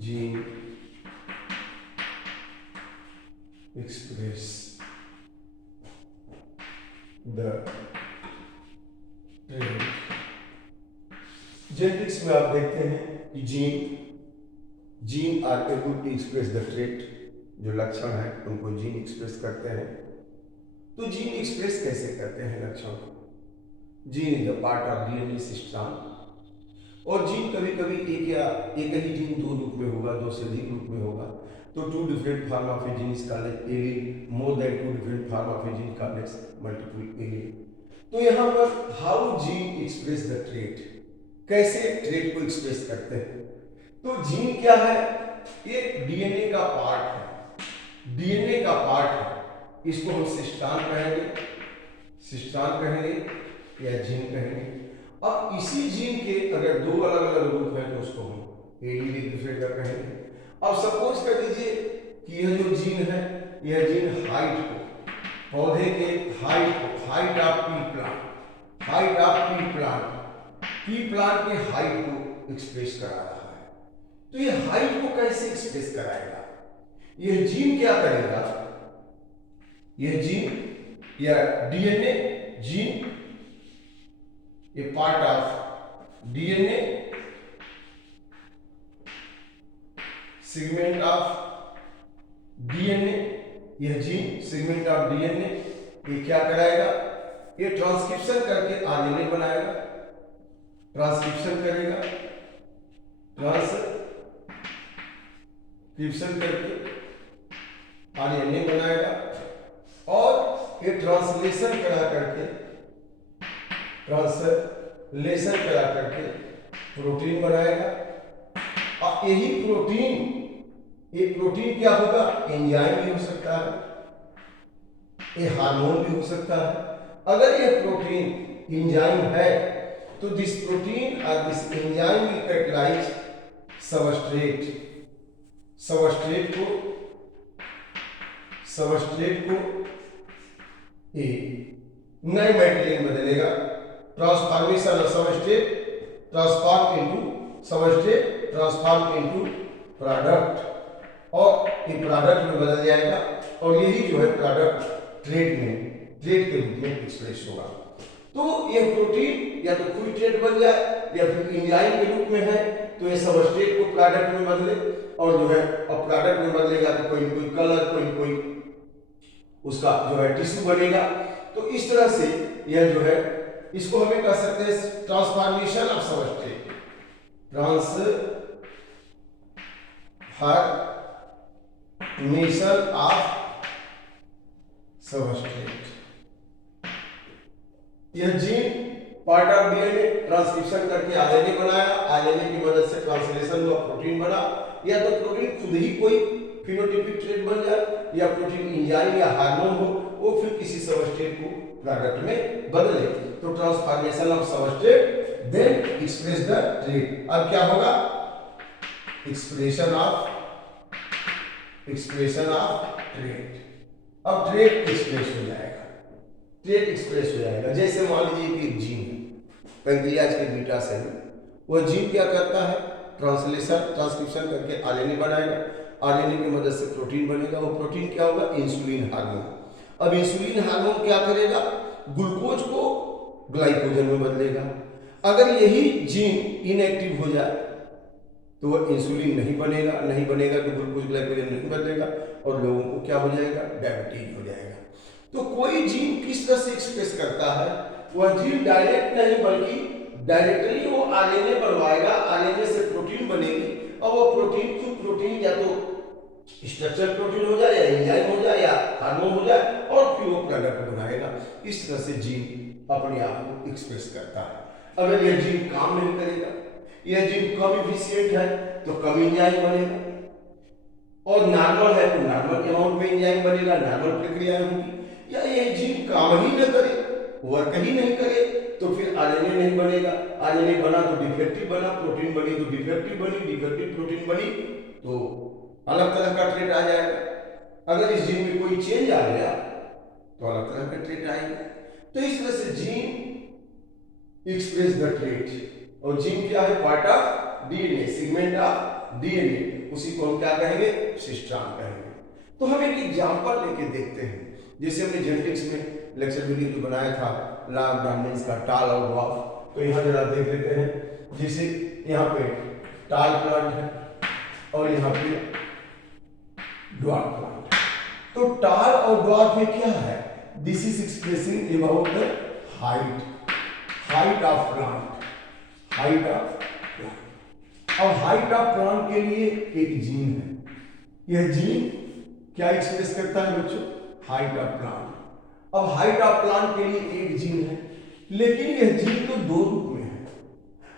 Gene express the trait. Genetics में आप देखते हैं कि gene are able to express the trait, जो लक्षण है उनको जीन एक्सप्रेस करते हैं। तो जीन एक्सप्रेस कैसे करते हैं लक्षण को? Gene is a part of DNA system, और जीन कभी कभी एक ही जीन दो रूप में होगा, दो से अधिक रूप में होगा। तो two different form of a gene is called allele, more than two different form of a gene called multiple allele. तो यहाँ पर how gene express the trait, कैसे ट्रेट को एक्सप्रेस करते हैं? तो जीन क्या है? ये डीएनए का पार्ट है, डीएनए का पार्ट है। इसको हम सिस्टान कहेंगे या जीन कहेंगे। अब इसी जीन के अगर दो अलग अलग रूप हैं तो उसको हम एलील एक दूसरे का कहेंगे। अब सपोज कर लीजिए कि यह जो जीन है, यह जीन हाइट को, पौधे के हाइट ऑफ पी प्लांट के हाइट को एक्सप्रेस करा रहा है। तो ये हाइट को कैसे एक्सप्रेस कराएगा? यह जीन क्या करेगा? यह जीन या डीएनए जीन, ये part of DNA, segment of DNA, यह जीन सेगमेंट ऑफ डीएनए ये क्या कराएगा? ये ट्रांसक्रिप्शन करके आरएनए बनाएगा, ट्रांसक्रिप्शन करेगा, ट्रांसक्रिप्शन करके आरएनए बनाएगा, और ये ट्रांसलेशन करा करके प्रोटीन बनाएगा। और यही प्रोटीन क्या होगा? एंजाइम भी हो सकता है, ये हार्मोन भी हो सकता है। अगर ये प्रोटीन एंजाइम है तो दिस प्रोटीन और this enzyme will catalyse substrate को ए नए मटेरियल में बदलेगा। Transformation of substrate transform into product, और ये प्रोडक्ट में बदल जाएगा, और यही जो है प्रोडक्ट ट्रेट के रूप में एक्सप्रेस होगा। तो ये प्रोटीन या तो कोई ट्रेट बन जाए या फिर एंजाइम के रूप में है, तो ये सबस्ट्रेट को प्रोडक्ट में बदले, और जो है अब प्रोडक्ट में बदलेगा तो कोई कलर, कोई उसका जो है टिश्यू बनेगा। तो इस तरह से यह जो है, इसको हमें कह सकते हैं transformation of substrate, transformation of substrate. यह gene part of DNA transcription करके आरएनए बनाया, आरएनए की मदद से ट्रांसलेशन हुआ, प्रोटीन बना, या तो प्रोटीन खुद ही कोई फिनोटाइपिक ट्रेट बन जाए, या प्रोटीन एंजाइम या हार्मोन हो, वो फिर किसी सबस्ट्रेट को प्रोडक्ट में बदले। तो transformation of substrate then express the trait. अब क्या होगा? Expression of trait. अब ट्रेट एक्सप्रेस हो जाएगा। जैसे मान लीजिए कि एक जीन है, पैंक्रियाज के बीटा सेल, वह जीन क्या करता है? ट्रांसक्रिप्शन करके आरएनए बनाएगा, आरएनए की मदद से प्रोटीन बनेगा। वो प्रोटीन क्या होगा? Insulin hormone. अब इंसुलिन हार्मोन क्या करेगा? ग्लूकोज को ग्लाइकोजन में बदलेगा। अगर यही जीन इनएक्टिव हो जाए तो वह इंसुलिन नहीं बनेगा तो ग्लूकोज ग्लाइकोजन नहीं बदलेगा, और लोगों को क्या हो जाएगा? डायबिटीज हो जाएगा। तो कोई जीन किस तरह से एक्सप्रेस करता है? वह जीन डायरेक्ट नहीं बल्कि डायरेक्टली वो आरएनए बनवाएगा, आरएनए से प्रोटीन बनेगी, और वो प्रोटीन या तो स्ट्रक्चर प्रोटीन हो जाए, या एंजाइम हो जाए, या हार्मोन हो जाए, और फिर वो प्रोडक्ट बनाएगा। इस तरह से जीन अपने आप को एक्सप्रेस करता है। अगर यह जीन काम नहीं करेगा, यह जीन कम इफिशिएंट है तो कम एंजाइम बनेगा, और नॉर्मल है तो नॉर्मल अमाउंट में एंजाइम बनेगा, नॉर्मल प्रक्रिया होगी। या ये जीन काम ही न करे, वर्क ही नहीं करे, तो फिर आरएनए नहीं बनेगा। आरएनए बना तो डिफेक्टिव बना, प्रोटीन बनी तो डिफेक्टिव बनी, डिफेक्टिव प्रोटीन बनी तो अलग तरह का ट्रेट आ जाएगा। अगर इस जीन में कोई चेंज आ गया तो अलग तरह का ट्रेट आएगा। तो इस तरह से जीन एक्सप्रेस द ट्रेट, और जीन क्या है? Part of DNA, segment of DNA, उसी को हम क्या कहेंगे, सिस्ट्राम कहेंगे। तो हम एक एग्जांपल लेके देखते हैं, जैसे हमने जेनेटिक्स में लेक्चर वीडियो जो बनाया था लॉ ऑफ डोमिनेंस का, टाल और ड्वार्फ, तो यहाँ जरा देख लेते हैं। जैसे यहाँ पे टाल प्लांट है और यहाँ पे ड्वार्फ प्लांट। तो टाल और ड्वार्फ में क्या है, this is expressing about the height of plant, height of plant. अब हाइट ऑफ प्लांट के लिए एक जीन है, यह जीन क्या एक्सप्रेस करता है बच्चों, हाइट ऑफ प्लांट। अब हाइट ऑफ प्लांट के लिए एक जीन है, लेकिन यह जीन तो दो रूप में है।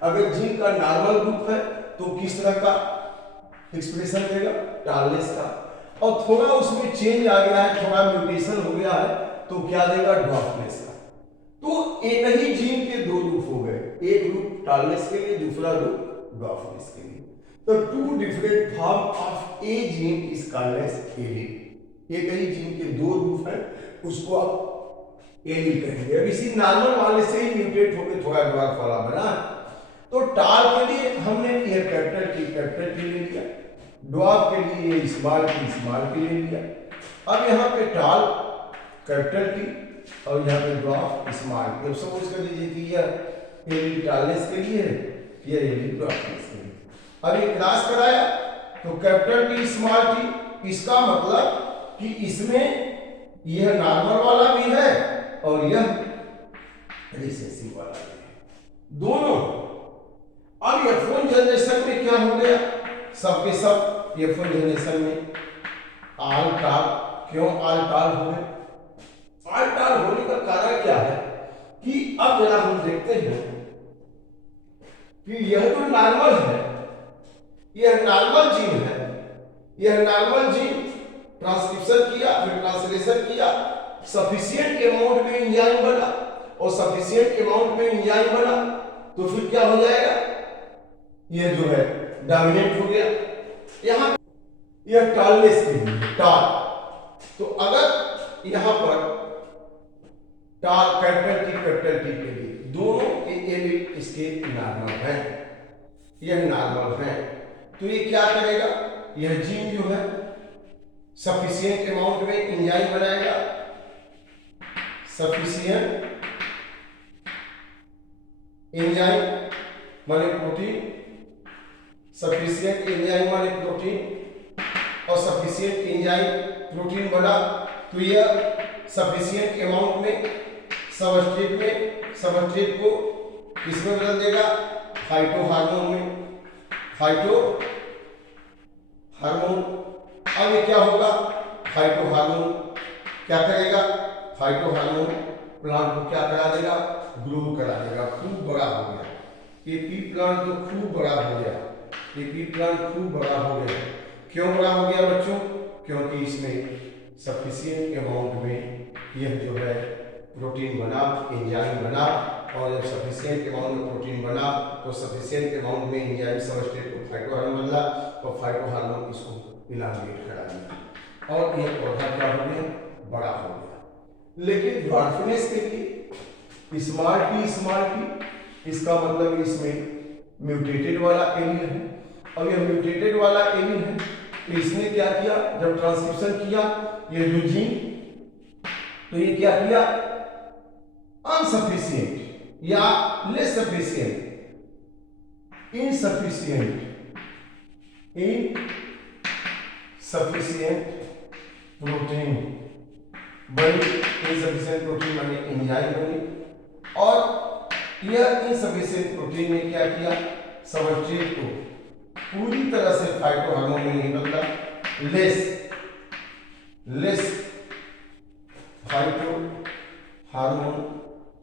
अगर जीन का नॉर्मल रूप है तो किस तरह का एक्सप्रेशन देगा, टालनेस का, और थोड़ा उसमें चेंज आ गया है, थोड़ा म्यूटेशन हो गया है तो क्या देगा, ड्वार्फनेस का। तो एक ही जीन के दो रूप हो गए, एक रूप टालनेस के लिए, दूसरा रूप ड्वार्फनेस के लिए। तो two different form of a gene is called as allele. एक ही जीन के दो रूप है, उसको आप एलील कहेंगे। अब इसी नॉर्मल वाले से ही म्यूटेट होकर थोड़ा ड्वार्फ वाला बना। तो टाल के लिए हमने ये कैपिटल टी ले लिया, ड्वार्फ के लिए ये स्मॉल टी ले लिया। अब यहाँ पे टाल कैपिटल टी और यहाँ पे ड्वार्फ स्मॉल टी। अब सपोज कर लीजिए कि यह एलील टालनेस के लिए है, यह एलील ड्वार्फनेस के लिए। अब ये क्रॉस कराया तो कैपिटल टी स्मॉल टी, इसका मतलब कि इसमें यह नॉर्मल वाला भी है और यह रिसेसिव वाला भी है, दोनों। अब F1 जनरेशन में क्या हो गया, सबके सब F1 जनरेशन में आल टाल। क्यों आल टाल हो गए, आल टाल होने का कारण क्या है कि अब जरा हम देखते हैं कि यह जो नॉर्मल है, यह नॉर्मल जीन है, यह नॉर्मल जीन ट्रांसक्रिप्शन किया, फिर ट्रांसलेशन किया, सफिशिएंट अमाउंट में एंजाइम बना, और सफिशिएंट अमाउंट में एंजाइम बना तो फिर क्या हो जाएगा, यह जो है डोमिनेंट हो गया। यहां यह टालनेस के लिए टाल, तो अगर यहां पर टाल कैपिटल टी के लिए दोनों एलील इसके नॉर्मल हैं, यह नॉर्मल है, तो ये क्या करेगा, यह जीन जो है सफिशिएंट अमाउंट में एंजाइम बनाएगा, सफिशिएंट एंजाइम माने प्रोटीन, सफिशिएंट एंजाइम माने प्रोटीन, और सफिशिएंट एंजाइम प्रोटीन बना तो यह सफिशिएंट अमाउंट में सबस्ट्रेट को किसमें बदल देगा, फाइटो हार्मोन में, फाइटो हार्मोन। अब ये क्या होगा, फाइटो हार्मोन क्या करेगा, फाइटो हार्मोन प्लांट को क्या करा देगा, ग्रो करा देगा, खूब बड़ा हो गया। एपी प्लांट तो खूब बड़ा हो गया, एपी प्लांट खूब बड़ा हो गया। क्यों बड़ा हो गया बच्चों, क्योंकि इसमें सफिशिएंट अमाउंट में यह जो है प्रोटीन बना, एंजाइम बना, और जब सफिशिएंट अमाउंट में प्रोटीन बना तो सफिशिएंट अमाउंट में एंजाइम सबस्ट्रेट को फाइटो हार्मोन बदला, और फाइटो हार्मोन इसको इलांगेट करा दिया, और यह पौधा क्या हो गया, बड़ा हो गया। लेकिन ड्वार्फनेस के लिए स्मॉल टी, इसका मतलब इसमें म्यूटेटेड वाला एलील है। अब यह म्यूटेटेड वाला एलील है तो इसने क्या किया, जब ट्रांसक्रिप्शन किया ये जो जीन, तो ये क्या किया, अनसफिशिएंट या लेस सफिशिएंट, इनसफिशिएंट प्रोटीन बनी, इनसफिशिएंट प्रोटीन बनी, एंजाइम बनी, और यह इनसफिशिएंट प्रोटीन ने क्या किया, सबस्ट्रेट को पूरी तरह से फाइटो हार्मोन में नहीं बदला, लेस फाइटो हार्मोन,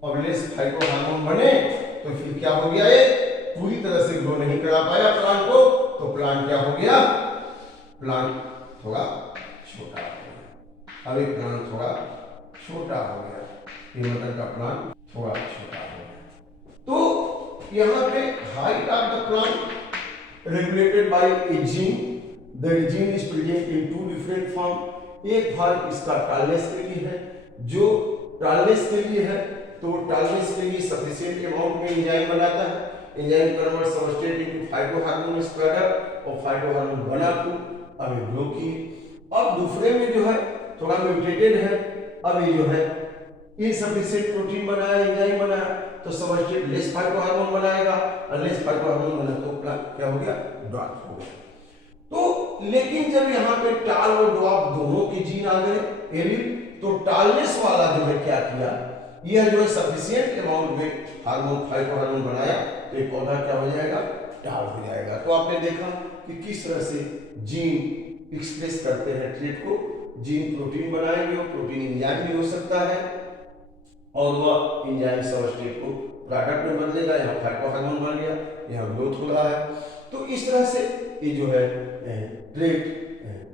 और लेस फाइटो हार्मोन बने तो फिर क्या हो गया, ये पूरी तरह से ग्रो नहीं करा पाया प्लांट को, तो प्लांट क्या हो गया, प्लांट थोड़ा छोटा हो गया। अब एक प्लांट थोड़ा छोटा हो गया, ये मतलब का प्लांट थोड़ा छोटा हो गया। तो यहाँ पे height of the plant regulated by a gene, that gene is present in two different form। एक फॉर्म इसका टालनेस के लिए है, जो टालनेस के लिए है तो टालनेस के लिए सफिशिएंट अमाउंट में एंजाइम बनाता है, enzyme convert substrate into phytohormone product और फाइटोहार्मोन बना को अब ये ग्रो की। अब दूसरे में जो है थोड़ा म्यूटेटेड है, अब ये जो है इनसफिशिएंट प्रोटीन बनाया, एंजाइम बनाया तो सबस्ट्रेट लेस फाइटोहार्मोन बनाएगा और लेस फाइटोहार्मोन बना तो क्या हो गया, ड्वार्फ हो गया। तो लेकिन जब यहाँ पे टाल और ड्वार्फ दोनों के जीन आ गए एलील, तो टालनेस वाला जो है क्या किया, यह जो है सफिशिएंट अमाउंट में हार्मोन फाइटोहार्मोन बनाया तो एक पौधा क्या हो जाएगा, टाल हो जाएगा। तो आपने देखा कि किस तरह से जीन एक्सप्रेस करते हैं ट्रेट को। जीन प्रोटीन बनाएंगे और प्रोटीन एंजाइम भी हो सकता है और वह एंजाइम सबस्ट्रेट को प्रोडक्ट में बदलेगा, यहाँ फाइटोहार्मोन बन गया, यहाँ ग्रोथ हो रहा है। तो इस तरह से ये जो है ट्रेट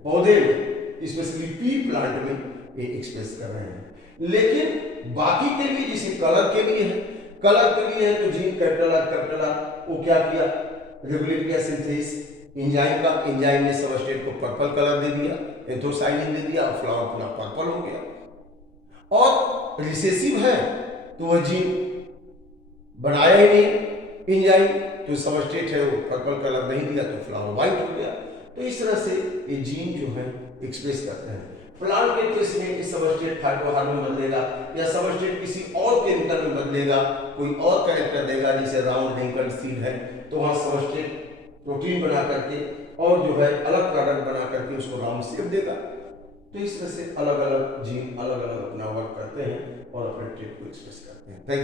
पौधे में स्पेशली पी प्लांट में ये एक्सप्रेस कर रहे हैं। लेकिन बाकी के लिए जैसे कलर के लिए है, कलर के लिए है तो जीन कैपिटल आर वो क्या किया, रेगुलेट किया सिंथेसिस एंजाइम का, एंजाइम ने सबस्ट्रेट को पर्पल कलर दे दिया, एंथोसाइनिन दे दिया और फ्लावर पूरा पर्पल हो गया। और रिसेसिव है तो वह जीन बनाया ही नहीं एंजाइम, तो सबस्ट्रेट है वो पर्पल कलर नहीं दिया तो फ्लावर व्हाइट हो गया। तो इस तरह से ये जीन जो है एक्सप्रेस करते हैं। प्लांट के केस में इस सबस्ट्रेट फाइटोहार्मोन बदलेगा या सबस्ट्रेट किसी और केमिकल में बदलेगा, कोई और कैरेक्टर देगा, जैसे राउंड रिंकल सीड है तो वहाँ सबस्ट्रेट प्रोटीन बना करके और जो है अलग प्रोडक्ट बना करके उसको राउंड शेप देगा। तो इस तरह से अलग अलग जीन अलग अलग अपना वर्क करते हैं और अपने ट्रेट को एक्सप्रेस करते हैं। Thank you.